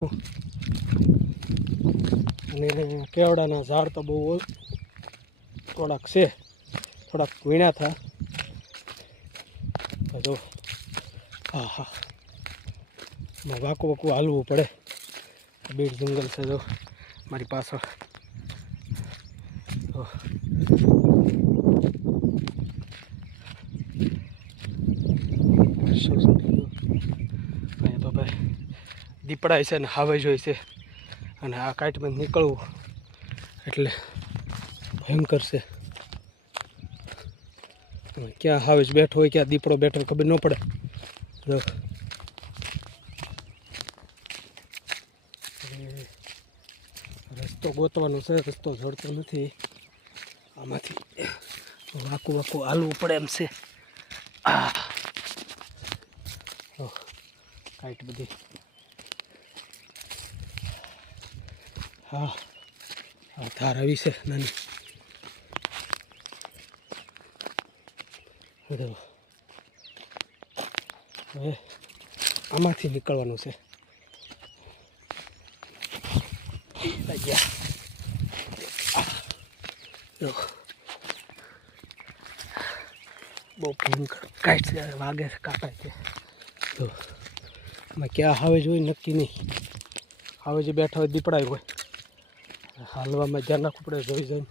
અને કેવડાના ઝાડ તો બહુ થોડાક છે, થોડાક વીણ્યા હતા. જો હા હા, વાંકું વાંકું હાલવું પડે. બીડ જંગલ છે જો મારી પાછળ. અહીંયા તો ભાઈ દીપડા છે ને હાવેજ હોય છે, અને આ કાંઠમાં નીકળવું એટલે ભયંકર છે. ક્યાં હાવેજ બેઠો હોય, ક્યાં દીપડો બેઠો હોય ખબર ન પડે. રસ્તો ગોતવાનો છે, રસ્તો જડતો નથી. આમાંથી વાંકું વાંકું હાલવું પડે એમ છે. કાંઈટ બધી હા ધાર આવી છે નાની. હવે આમાંથી નીકળવાનું છે. બહુ ભયંકર કાંઈટ છે, વાગે છે, કાપાય છે. તો આમાં ક્યાં હાવે જોઈ નક્કી નહીં. હાવે જે બેઠા હોય દીપડા હોય, હાલવામાં ધ્યાન રાખવું પડે જોઈ જોઈને.